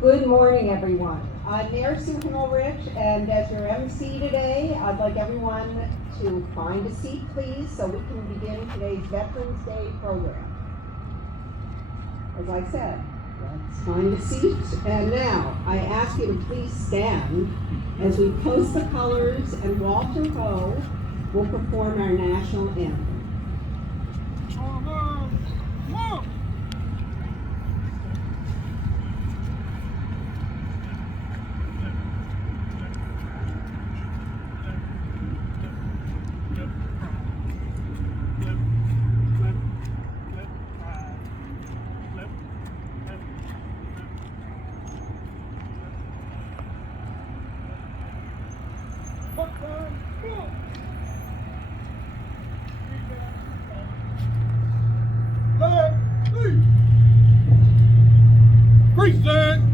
Good morning, everyone. I'm Mayor Sue Himmelrich, and as your MC today, I'd like everyone to find a seat, please, so we can begin today's Veterans Day program. As I said, let's find a seat. And now, I ask you to please stand as we post the colors and Walter Ho will perform our national anthem. Present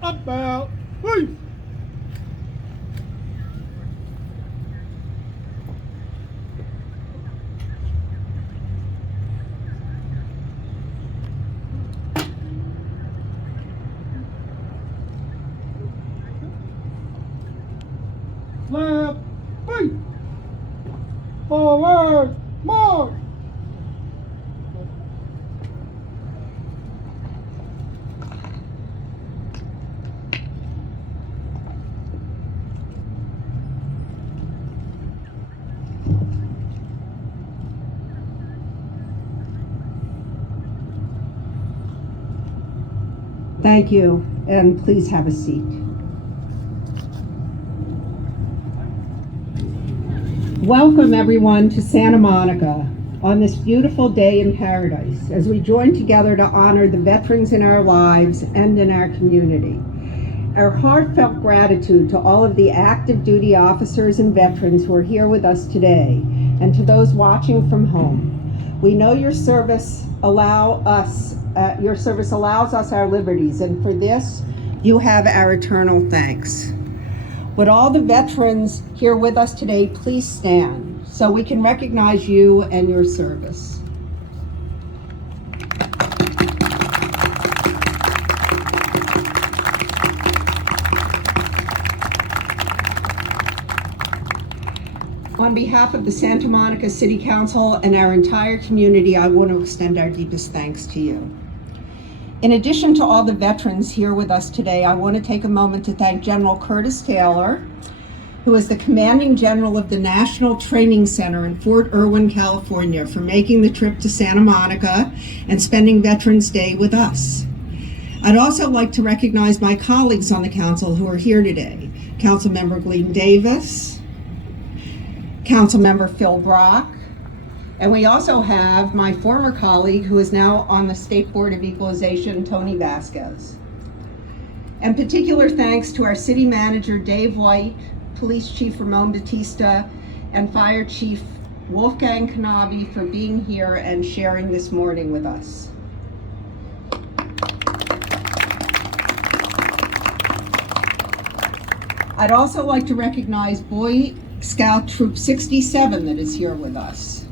about peace. Left, feet, forward, march. Thank you, and please have a seat. Welcome everyone to Santa Monica on this beautiful day in paradise as we join together to honor the veterans in our lives and in our community. Our heartfelt gratitude to all of the active duty officers and veterans who are here with us today, and to those watching from home. We know your service allows us our liberties, and for this, you have our eternal thanks. Would all the veterans here with us today please stand so we can recognize you and your service. On behalf of the Santa Monica City Council and our entire community, I want to extend our deepest thanks to you. In addition to all the veterans here with us today, I want to take a moment to thank General Curtis Taylor, who is the commanding general of the National Training Center in Fort Irwin, California, for making the trip to Santa Monica and spending Veterans Day with us. I'd also like to recognize my colleagues on the council who are here today. Councilmember Gleam Davis, Councilmember Phil Brock, And we also have my former colleague who is now on the State Board of Equalization, Tony Vasquez. And particular thanks to our city manager, Dave White, Police Chief Ramon Batista, and Fire Chief Wolfgang Knabe for being here and sharing this morning with us. I'd also like to recognize Boy Scout Troop 67 that is here with us.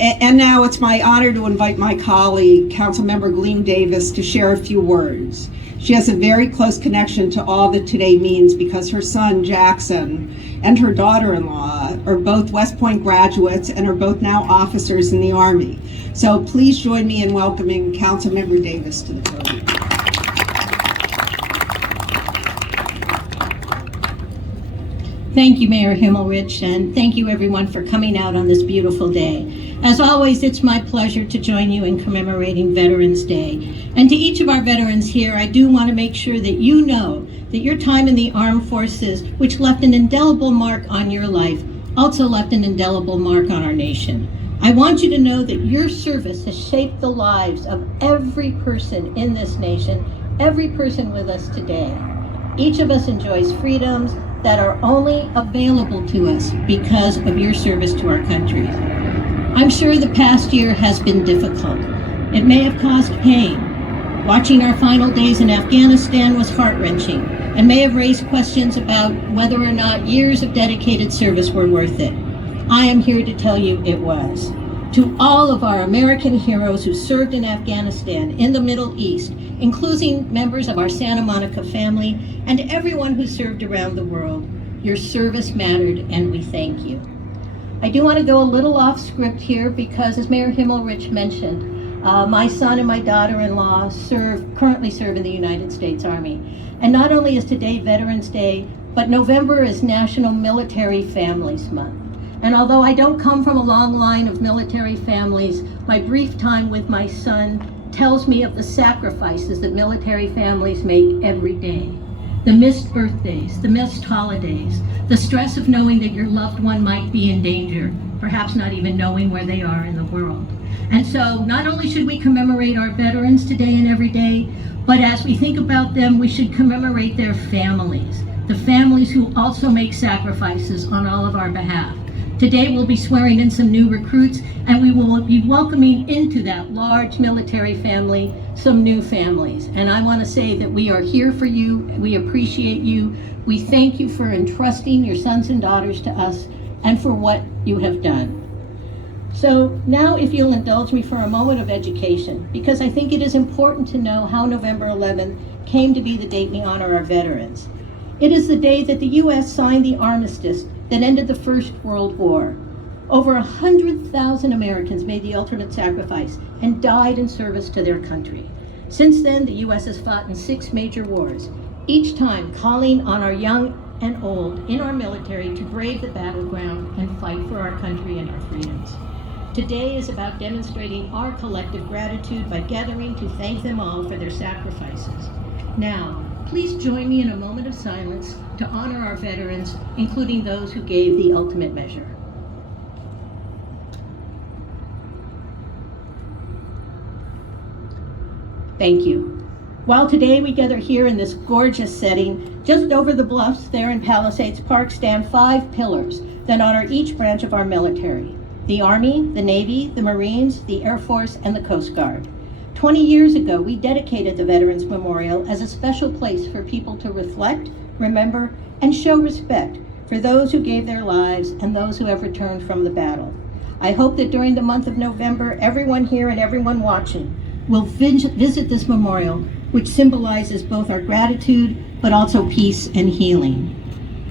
And now it's my honor to invite my colleague, Councilmember Gleam Davis, to share a few words. She has a very close connection to all that today means because her son, Jackson, and her daughter-in-law are both West Point graduates and are both now officers in the Army. So please join me in welcoming Councilmember Davis to the podium. Thank you, Mayor Himmelrich, and thank you everyone for coming out on this beautiful day. As always, it's my pleasure to join you in commemorating Veterans Day. And to each of our veterans here, I do want to make sure that you know that your time in the armed forces, which left an indelible mark on your life, also left an indelible mark on our nation. I want you to know that your service has shaped the lives of every person in this nation, every person with us today. Each of us enjoys freedoms that are only available to us because of your service to our country. I'm sure the past year has been difficult. It may have caused pain. Watching our final days in Afghanistan was heart-wrenching and may have raised questions about whether or not years of dedicated service were worth it. I am here to tell you it was. To all of our American heroes who served in Afghanistan, in the Middle East, including members of our Santa Monica family, and everyone who served around the world, your service mattered and we thank you. I do want to go a little off script here because, as Mayor Himmelrich mentioned, my son and my daughter-in-law currently serve in the United States Army. And not only is today Veterans Day, but November is National Military Families Month. And although I don't come from a long line of military families, my brief time with my son tells me of the sacrifices that military families make every day. The missed birthdays, the missed holidays, the stress of knowing that your loved one might be in danger, perhaps not even knowing where they are in the world. And so not only should we commemorate our veterans today and every day, but as we think about them, we should commemorate their families, the families who also make sacrifices on all of our behalf. Today we'll be swearing in some new recruits, and we will be welcoming into that large military family some new families. And I want to say that we are here for you, we appreciate you, we thank you for entrusting your sons and daughters to us and for what you have done. So now if you'll indulge me for a moment of education, because I think it is important to know how November 11th came to be the date we honor our veterans. It is the day that the U.S. signed the armistice that ended the First World War. Over 100,000 Americans made the ultimate sacrifice and died in service to their country. Since then, the U.S. has fought in 6 major wars, each time calling on our young and old in our military to brave the battleground and fight for our country and our freedoms. Today is about demonstrating our collective gratitude by gathering to thank them all for their sacrifices. Now, please join me in a moment of silence to honor our veterans, including those who gave the ultimate measure. Thank you. While today we gather here in this gorgeous setting, just over the bluffs there in Palisades Park stand 5 pillars that honor each branch of our military: the Army, the Navy, the Marines, the Air Force, and the Coast Guard. 20 years ago, we dedicated the Veterans Memorial as a special place for people to reflect, remember, and show respect for those who gave their lives and those who have returned from the battle. I hope that during the month of November, everyone here and everyone watching will visit this memorial, which symbolizes both our gratitude, but also peace and healing.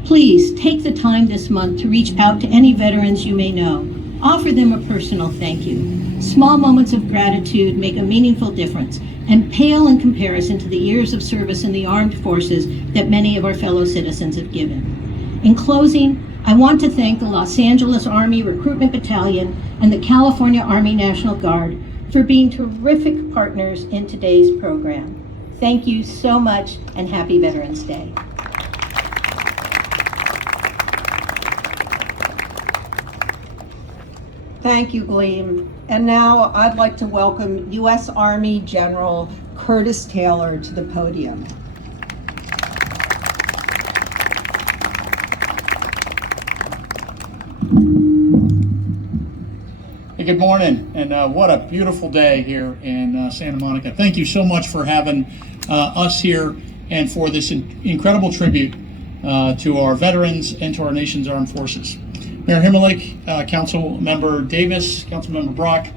Please take the time this month to reach out to any veterans you may know. Offer them a personal thank you. Small moments of gratitude make a meaningful difference and pale in comparison to the years of service in the armed forces that many of our fellow citizens have given. In closing, I want to thank the Los Angeles Army Recruitment Battalion and the California Army National Guard for being terrific partners in today's program. Thank you so much, and happy Veterans Day. Thank you, Gleam. And now I'd like to welcome U.S. Army General Curtis Taylor to the podium. Hey, good morning, and what a beautiful day here in Santa Monica. Thank you so much for having us here and for this incredible tribute to our veterans and to our nation's armed forces. Mayor Himmelrich, Councilmember Davis, Councilmember Brock,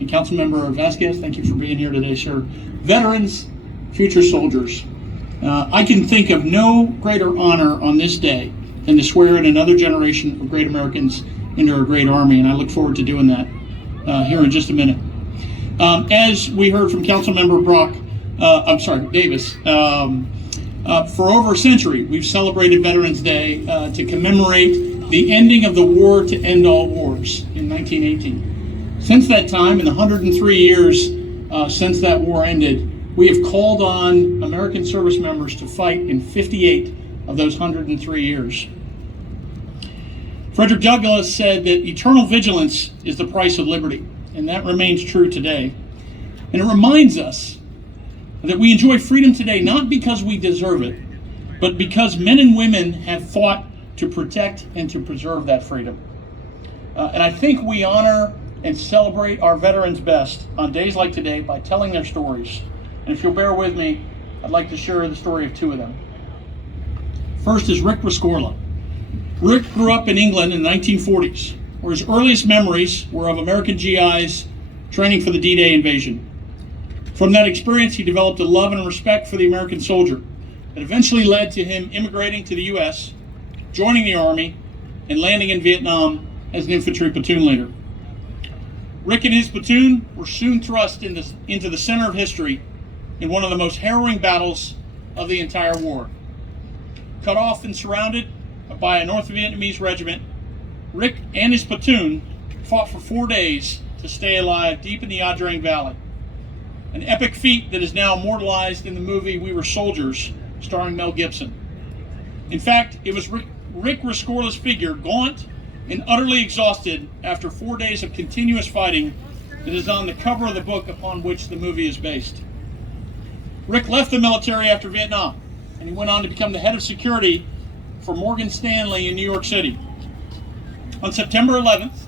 and Councilmember Vasquez, thank you for being here today, sir. Veterans, future soldiers. I can think of no greater honor on this day than to swear in another generation of great Americans into our great Army, and I look forward to doing that here in just a minute. As we heard from Councilmember Davis, for over a century, we've celebrated Veterans Day to commemorate the ending of the war to end all wars in 1918. Since that time, in the 103 years since that war ended, we have called on American service members to fight in 58 of those 103 years. Frederick Douglass said that eternal vigilance is the price of liberty, and that remains true today. And it reminds us that we enjoy freedom today not because we deserve it, but because men and women have fought to protect and to preserve that freedom. And I think we honor and celebrate our veterans best on days like today by telling their stories. And if you'll bear with me, I'd like to share the story of two of them. First is Rick Rescorla. Rick grew up in England in the 1940s, where his earliest memories were of American GIs training for the D-Day invasion. From that experience, he developed a love and respect for the American soldier that eventually led to him immigrating to the U.S., joining the Army, and landing in Vietnam as an infantry platoon leader. Rick and his platoon were soon thrust into the center of history in one of the most harrowing battles of the entire war. Cut off and surrounded by a North Vietnamese regiment, Rick and his platoon fought for 4 days to stay alive deep in the Ia Drang Valley. An epic feat that is now immortalized in the movie We Were Soldiers, starring Mel Gibson. In fact, it was Rick Rescorla's figure, gaunt and utterly exhausted after 4 days of continuous fighting, that is on the cover of the book upon which the movie is based. Rick left the military after Vietnam, and he went on to become the head of security for Morgan Stanley in New York City. On September 11th,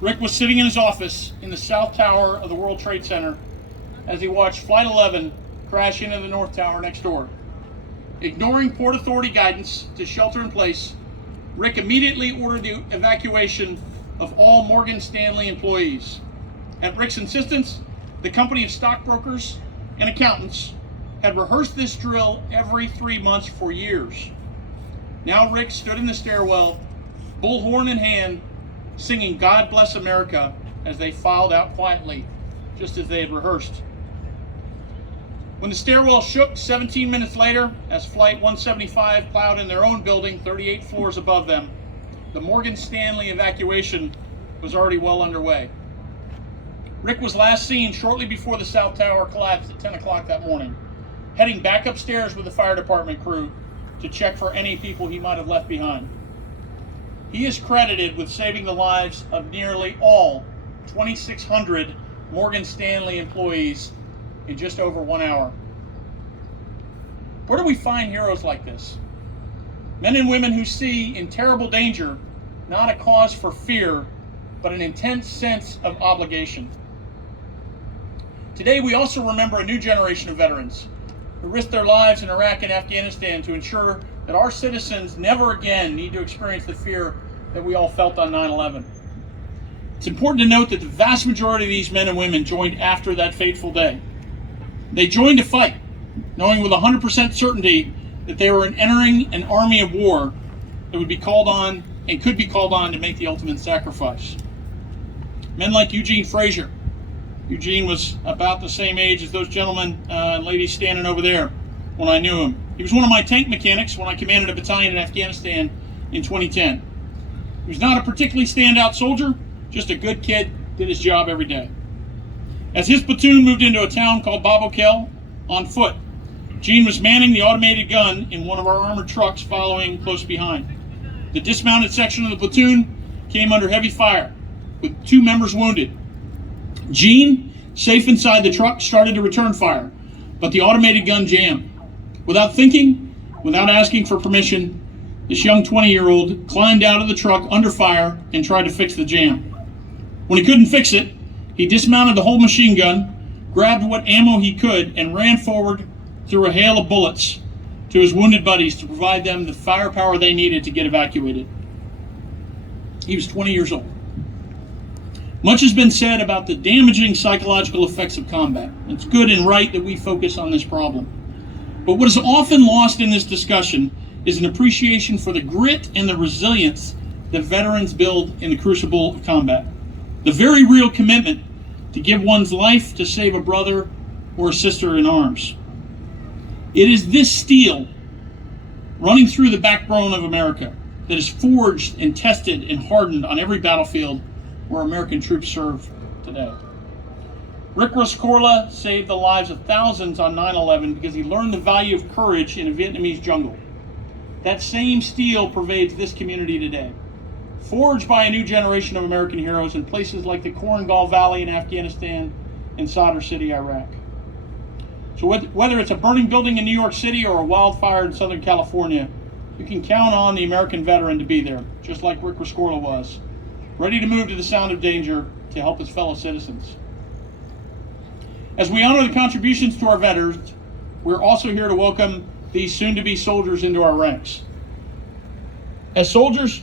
Rick was sitting in his office in the South Tower of the World Trade Center as he watched Flight 11 crash into the North Tower next door. Ignoring Port Authority guidance to shelter in place, Rick immediately ordered the evacuation of all Morgan Stanley employees. At Rick's insistence, the company of stockbrokers and accountants had rehearsed this drill every 3 months for years. Now Rick stood in the stairwell, bullhorn in hand, singing God Bless America as they filed out quietly, just as they had rehearsed. When the stairwell shook 17 minutes later, as Flight 175 plowed in their own building 38 floors above them, the Morgan Stanley evacuation was already well underway. Rick was last seen shortly before the South Tower collapsed at 10 o'clock that morning, heading back upstairs with the fire department crew to check for any people he might have left behind. He is credited with saving the lives of nearly all 2,600 Morgan Stanley employees in just over 1 hour. Where do we find heroes like this? Men and women who see in terrible danger not a cause for fear, but an intense sense of obligation. Today we also remember a new generation of veterans who risked their lives in Iraq and Afghanistan to ensure that our citizens never again need to experience the fear that we all felt on 9/11. It's important to note that the vast majority of these men and women joined after that fateful day. They joined to fight, knowing with 100% certainty that they were entering an army of war that would be called on and could be called on to make the ultimate sacrifice. Men like Eugene Frazier. Eugene was about the same age as those gentlemen and ladies standing over there when I knew him. He was one of my tank mechanics when I commanded a battalion in Afghanistan in 2010. He was not a particularly standout soldier, just a good kid, did his job every day. As his platoon moved into a town called Babokel on foot, Gene was manning the automated gun in one of our armored trucks following close behind. The dismounted section of the platoon came under heavy fire, with 2 members wounded. Gene, safe inside the truck, started to return fire, but the automated gun jammed. Without thinking, without asking for permission, this young 20-year-old climbed out of the truck under fire and tried to fix the jam. When he couldn't fix it, he dismounted the whole machine gun, grabbed what ammo he could, and ran forward through a hail of bullets to his wounded buddies to provide them the firepower they needed to get evacuated. He was 20 years old. Much has been said about the damaging psychological effects of combat. It's good and right that we focus on this problem. But what is often lost in this discussion is an appreciation for the grit and the resilience that veterans build in the crucible of combat. The very real commitment to give one's life to save a brother or a sister in arms. It is this steel running through the backbone of America that is forged and tested and hardened on every battlefield where American troops serve today. Rick Rescorla saved the lives of thousands on 9/11 because he learned the value of courage in a Vietnamese jungle. That same steel pervades this community today, forged by a new generation of American heroes in places like the Korengal Valley in Afghanistan and Sadr City, Iraq. So whether it's a burning building in New York City or a wildfire in Southern California, you can count on the American veteran to be there, just like Rick Rescorla was, ready to move to the sound of danger to help his fellow citizens. As we honor the contributions to our veterans, we're also here to welcome these soon-to-be soldiers into our ranks. As soldiers,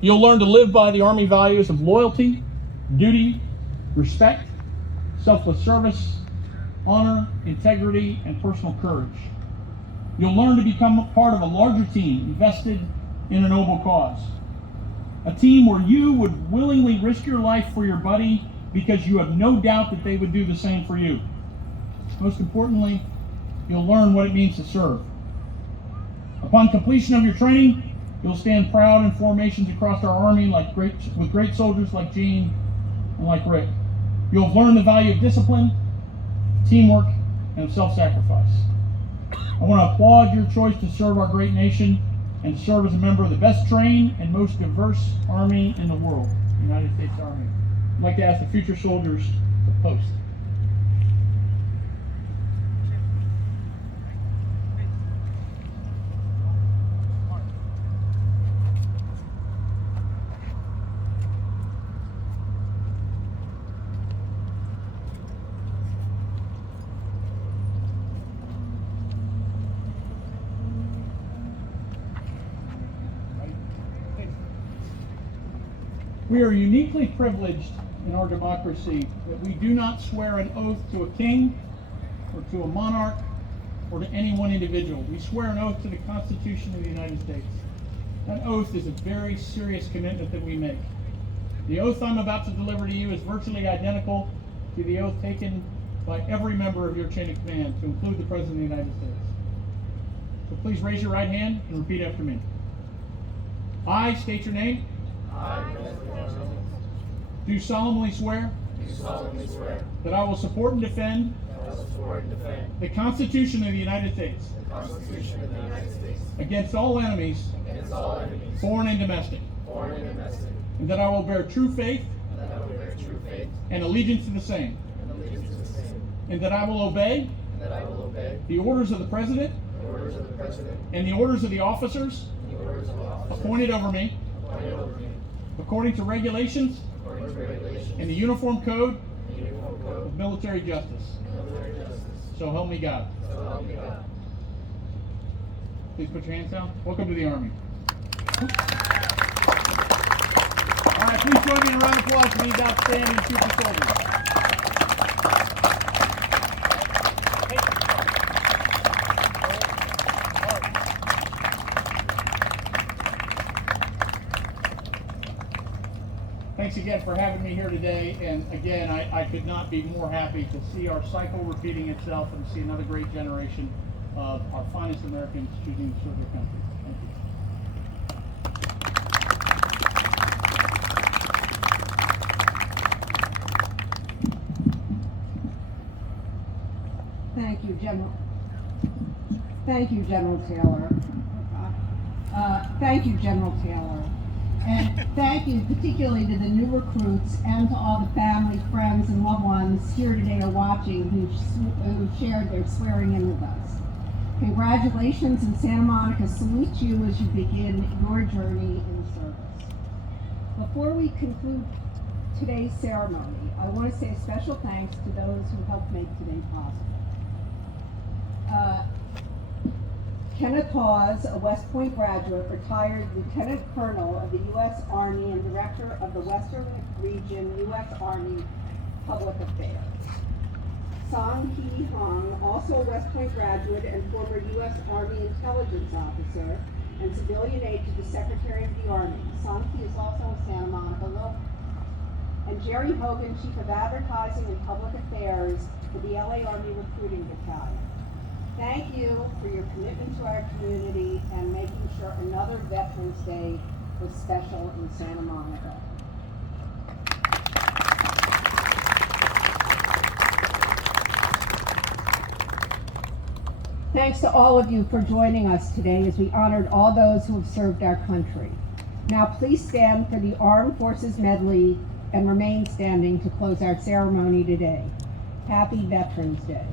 you'll learn to live by the Army values of loyalty, duty, respect, selfless service, honor, integrity, and personal courage. You'll learn to become a part of a larger team invested in a noble cause. A team where you would willingly risk your life for your buddy because you have no doubt that they would do the same for you. Most importantly, you'll learn what it means to serve. Upon completion of your training, you'll stand proud in formations across our Army with great soldiers like Gene and like Rick. You'll have learned the value of discipline, teamwork, and of self-sacrifice. I want to applaud your choice to serve our great nation and to serve as a member of the best trained and most diverse Army in the world, the United States Army. I'd like to ask the future soldiers to post. We are uniquely privileged in our democracy that we do not swear an oath to a king or to a monarch or to any one individual. We swear an oath to the Constitution of the United States. That oath is a very serious commitment that we make. The oath I'm about to deliver to you is virtually identical to the oath taken by every member of your chain of command, to include the President of the United States. So please raise your right hand and repeat after me. I state your name. Do solemnly swear that I will support and defend the Constitution of the United States against all enemies, foreign and domestic, and that I will bear true faith and allegiance to the same, and that I will obey the orders of the President and the orders of the officers appointed over me according to regulations and the Uniform Code of Military Justice. So help me God. Please put your hands down. Welcome to the Army. All right, please join me in a round of applause for these outstanding future soldiers. Thanks again for having me here today, and again, I could not be more happy to see our cycle repeating itself and see another great generation of our finest Americans choosing to serve their country. Thank you. Thank you, General. Thank you, General Taylor. Thank you, General Taylor. And thank you particularly to the new recruits and to all the family, friends, and loved ones here today or watching who shared their swearing in with us. Congratulations, and Santa Monica salutes you as you begin your journey in service. Before we conclude today's ceremony, I want to say a special thanks to those who helped make today possible. Kenneth Hawes, a West Point graduate, retired Lieutenant Colonel of the U.S. Army and Director of the Western Region U.S. Army Public Affairs. Sonki Hong, also a West Point graduate and former U.S. Army Intelligence Officer and civilian aide to the Secretary of the Army. Sonki is also a Santa Monica local. And Jerry Hogan, Chief of Advertising and Public Affairs for the LA Army Recruiting Battalion. Thank you for your commitment to our community and making sure another Veterans Day was special in Santa Monica. Thanks to all of you for joining us today as we honored all those who have served our country. Now please stand for the Armed Forces Medley and remain standing to close our ceremony today. Happy Veterans Day.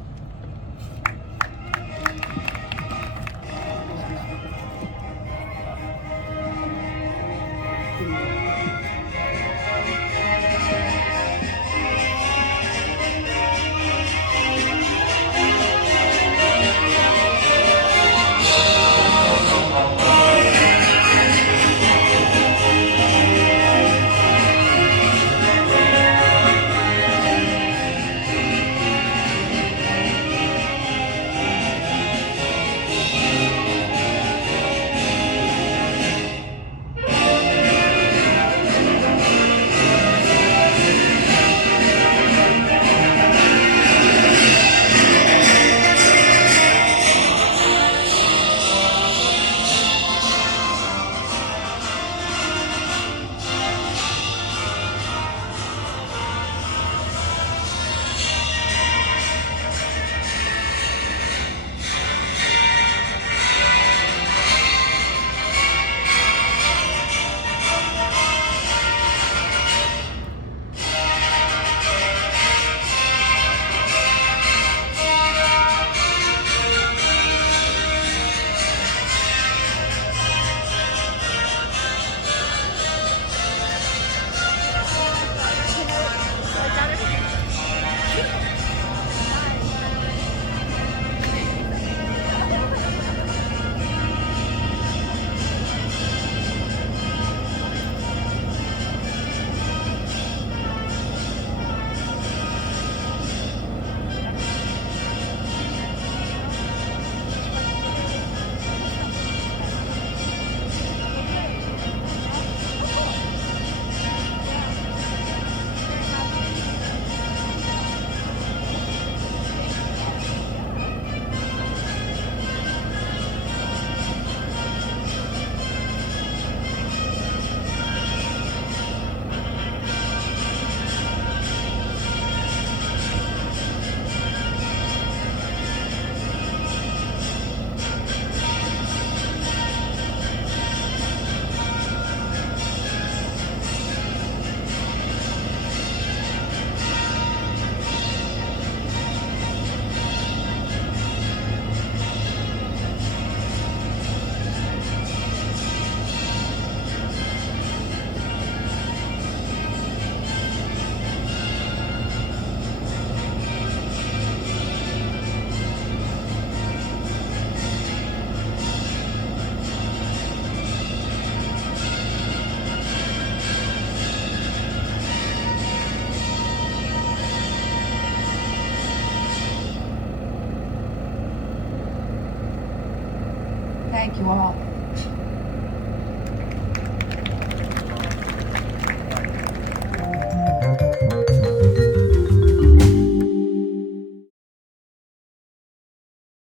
Thank you all.